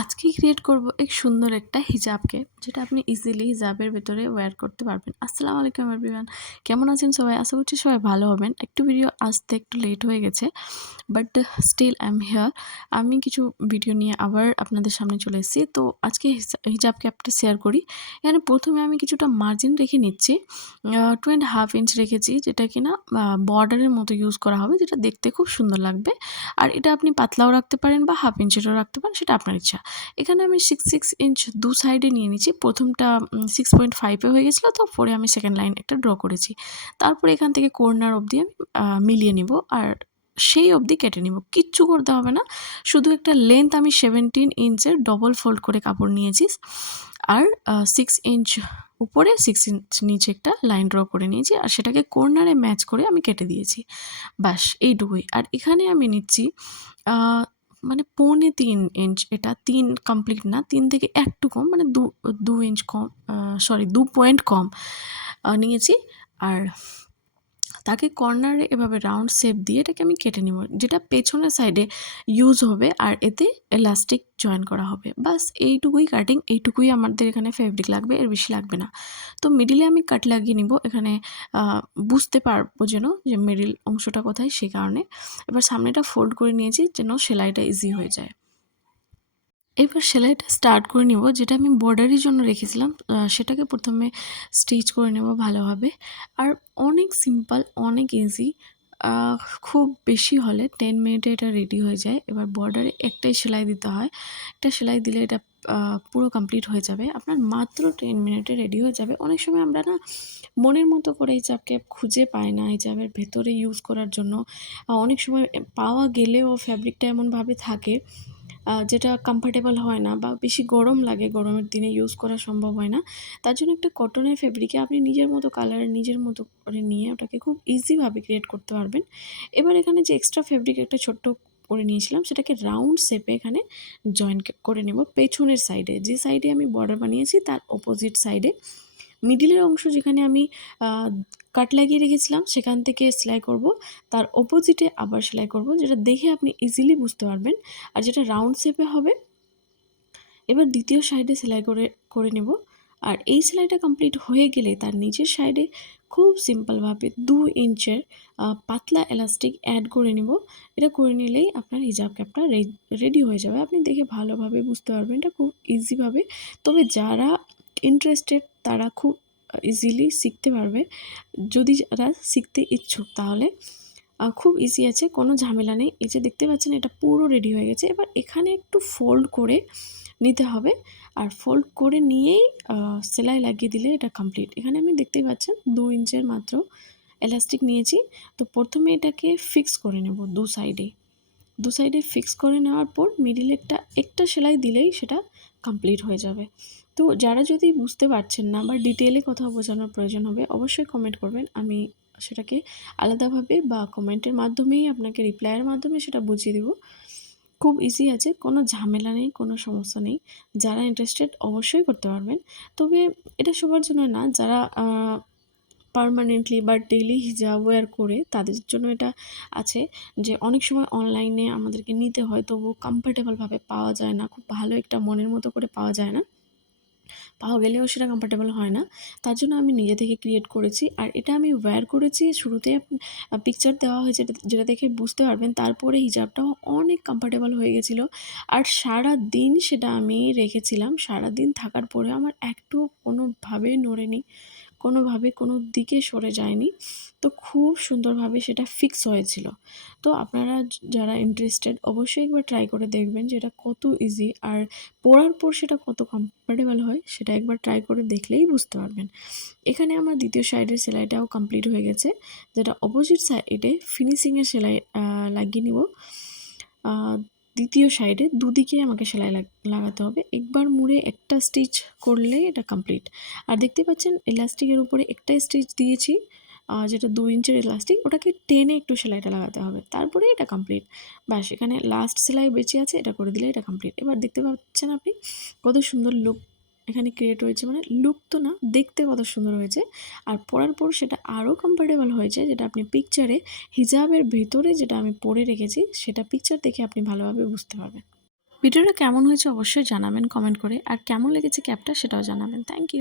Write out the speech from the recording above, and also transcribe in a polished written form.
আজকে ক্রিয়েট করব এক সুন্দর একটা হিজাবকে, যেটা আপনি ইজিলি হিজাবের ভেতরে ওয়্যার করতে পারবেন। আসসালামু আলাইকুম এভরিওয়ান, কেমন আছেন সবাই? আশা করছি সবাই ভালো হবেন। একটু ভিডিও আসতে একটু লেট হয়ে গেছে, but still I am here. আমি কিছু ভিডিও নিয়ে আবার আপনাদের সামনে চলে এসেছি। তো আজকে হিজাবকে একটা শেয়ার করি। এখানে প্রথমে আমি কিছুটা মার্জিন রেখে নিচ্ছি, 2.5 ইঞ্চ রেখেছি, যেটা কিনা বর্ডারের মতো ইউজ করা হবে, যেটা দেখতে খুব সুন্দর লাগবে। আর এটা আপনি পাতলাও রাখতে পারেন বা 1/2 ইঞ্চেরও রাখতে পারেন, সেটা আপনার ইচ্ছা। এখানে আমি 6 ইঞ্চ দু সাইডে নিয়ে নিচ্ছি। প্রথমটা 6.5 হয়ে গেছিলো, তো পরে আমি সেকেন্ড লাইন একটা ড্র করেছি। তারপরে এখান থেকে কর্নার অবধি আমি মিলিয়ে নিব, আর সেই অবধি কেটে নিব। কিচ্ছু করতে হবে না, শুধু একটা লেন্থ আমি 17 ইঞ্চের ডবল ফোল্ড করে কাপড় নিয়েছি, আর 6 ইঞ্চ উপরে 6 ইঞ্চ নিচে একটা লাইন ড্র করে নিয়েছি, আর সেটাকে কর্নারে ম্যাচ করে আমি কেটে দিয়েছি। ব্যাস এইটুকুই। আর এখানে আমি নিচ্ছি মানে 3.25 ইঞ্চ, এটা 3 কমপ্লিট না, 3 থেকে একটু কম, মানে 2 ইঞ্চ কম, সরি 2 পয়েন্ট কম নিয়েছি। আর তাকে কর্নারে এভাবে রাউন্ড শেপ দিয়ে এটাকে আমি কেটে নেব, যেটা পেছনের সাইডে ইউজ হবে, আর এতে এলাস্টিক জয়েন করা হবে। বাস এইটুকুই কাটিং, এইটুকুই আমাদের এখানে ফেব্রিক লাগবে, এর বেশি লাগবে না। তো মিডিলে আমি কাট লাগিয়ে নিব, এখানে বুঝতে পারবো যেন যে মিডিল অংশটা কোথায়, সেই কারণে। এবার সামনেটা ফোল্ড করে নিয়েছি যেন সেলাইটা ইজি হয়ে যায়। এবার সেলাইটা স্টার্ট করে নিব, যেটা আমি বর্ডারের জন্য রেখেছিলাম সেটাকে প্রথমে স্টিচ করে নেব ভালোভাবে। আর অনেক সিম্পল, অনেক ইজি, খুব বেশি হলে 10 মিনিটে এটা রেডি হয়ে যায়। এবার বর্ডারে একটাই সেলাই দিতে হয়, একটা সেলাই দিলে এটা পুরো কমপ্লিট হয়ে যাবে। আপনার মাত্র 10 মিনিটে রেডি হয়ে যাবে। অনেক সময় আমরা না মনের মতো করে হিজাবকে খুঁজে পাই না হিজাবের ভেতরে ইউজ করার জন্য। অনেক সময় পাওয়া গেলেও ফ্যাব্রিকটা এমনভাবে থাকে যেটা কমফর্টেবল হয় না, বা বেশি গরম লাগে, গরমের দিনে ইউজ করা সম্ভব হয় না। তার জন্য একটা কটনের ফেব্রিকে আপনি নিজের মতো কালার নিজের মতো করে নিয়ে ওটাকে খুব ইজিভাবে ক্রিয়েট করতে পারবেন। এবার এখানে যে এক্সট্রা ফেব্রিক একটা ছোট্ট করে নিয়েছিলাম, সেটাকে রাউন্ড শেপে এখানে জয়েন করে নেব পেছনের সাইডে, যে সাইডে আমি বর্ডার বানিয়েছি তার অপোজিট সাইডে। মিডিলের অংশ যেখানে আমি কাট লাগিয়ে রেখেছিলাম সেখান থেকে সেলাই করব, তার অপোজিটে আবার সেলাই করব, যেটা দেখে আপনি ইজিলি বুঝতে পারবেন, আর যেটা রাউন্ড শেপে হবে। এবার দ্বিতীয় সাইডে সেলাই করে নেব, আর এই সেলাইটা কমপ্লিট হয়ে গেলে তার নিচের সাইডে খুব সিম্পলভাবে 2 ইঞ্চের পাতলা এলাস্টিক অ্যাড করে নেব। এটা করে নিলেই আপনার হিজাব ক্যাপটা রেডি হয়ে যাবে। আপনি দেখে ভালোভাবে বুঝতে পারবেন এটা খুব ইজিভাবে। তবে যারা ইন্টারেস্টেড তারা খুব ইজিলি শিখতে পারবে। যদি যারা শিখতে ইচ্ছুক তাহলে খুব ইজি আছে, কোনো ঝামেলা নেই। এই যে দেখতে পাচ্ছেন এটা পুরো রেডি হয়ে গেছে। এবার এখানে একটু ফোল্ড করে নিতে হবে, আর ফোল্ড করে নিয়েই সেলাই লাগিয়ে দিলে এটা কমপ্লিট। এখানে আমি দেখতেই পাচ্ছেন 2 ইঞ্চের মাত্র এলাস্টিক নিয়েছি। তো প্রথমে এটাকে ফিক্স করে নেব দু সাইডে ফিক্স করে নেওয়ার পর মিডিলে একটা সেলাই দিলেই সেটা কমপ্লিট হয়ে যাবে। তো যারা যদি বুঝতে পারছেন না বা ডিটেলে কোথাও বোঝানোর প্রয়োজন হবে, অবশ্যই কমেন্ট করবেন। আমি সেটাকে আলাদাভাবে বা কমেন্টের মাধ্যমেই আপনাকে রিপ্লাইয়ের মাধ্যমে সেটা বুঝিয়ে দেব। খুব ইজি আছে, কোনো ঝামেলা নেই, কোনো সমস্যা নেই। যারা ইন্টারেস্টেড অবশ্যই করতে পারবেন। তবে এটা সবার জন্য না, যারা পার্মানেন্টলি বা ডেইলি হিজাব ওয়্যার করে তাদের জন্য এটা আছে। যে অনেক সময় অনলাইনে আমাদেরকে নিতে হয়, তবুও কমফর্টেবলভাবে পাওয়া যায় না, খুব ভালো একটা মনের মতো করে পাওয়া যায় না, পাওয়া গেলেও সেটা কমফর্টেবল হয় না। তার জন্য আমি নিজে থেকে ক্রিয়েট করেছি, আর এটা আমি ওয়্যার করেছি। শুরুতে পিকচার দেওয়া হয়েছে, যেটা দেখে বুঝতে পারবেন। তারপরে হিজাবটাও অনেক কমফর্টেবল হয়ে গেছিলো, আর সারাদিন সেটা আমি রেখেছিলাম। সারাদিন থাকার পরে আমার একটু কোনোভাবেই নড়েনি, কোনোভাবে কোনো দিকে সরে যায়নি। তো খুব সুন্দরভাবে সেটা ফিক্স হয়েছিল। তো আপনারা যারা ইন্টারেস্টেড অবশ্যই একবার ট্রাই করে দেখবেন যে এটা কত ইজি, আর পরার পর সেটা কত কমফর্টেবল হয় সেটা একবার ট্রাই করে দেখলেই বুঝতে পারবেন। এখানে আমার দ্বিতীয় সাইডের সেলাইটাও কমপ্লিট হয়ে গেছে, যেটা অপোজিট সাইডে ফিনিশিংয়ের সেলাই লাগিয়ে নিব। দ্বিতীয় সাইডে দুদিকে আমাকে সেলাই লাগাতে হবে। একবার মুড়ে একটা স্টিচ করলে এটা কমপ্লিট। আর দেখতে পাচ্ছেন এলাস্টিকের উপরে একটা স্টিচ দিয়েছি, যেটা 2 ইঞ্চের এলাস্টিক, ওটাকে টেনে একটু সেলাইটা লাগাতে হবে, তারপরে এটা কমপ্লিট। ব্যাস এখানে লাস্ট সেলাই বেঁচে আছে, এটা করে দিলে এটা কমপ্লিট। এবার দেখতে পাচ্ছেন আপনি কত সুন্দর লুক এখানে ক্রিয়েট হয়েছে, মানে লুক তো না, দেখতে কত সুন্দর হয়েছে। আর পরার পর সেটা আরও কমফর্টেবল হয়েছে, যেটা আপনি পিকচারে হিজাবের ভেতরে যেটা আমি পরে রেখেছি সেটা পিকচার দেখে আপনি ভালোভাবে বুঝতে পারবেন। ভিডিওটা কেমন হয়েছে অবশ্যই জানাবেন কমেন্ট করে, আর কেমন লেগেছে ক্যাপটা সেটাও জানাবেন। Thank you.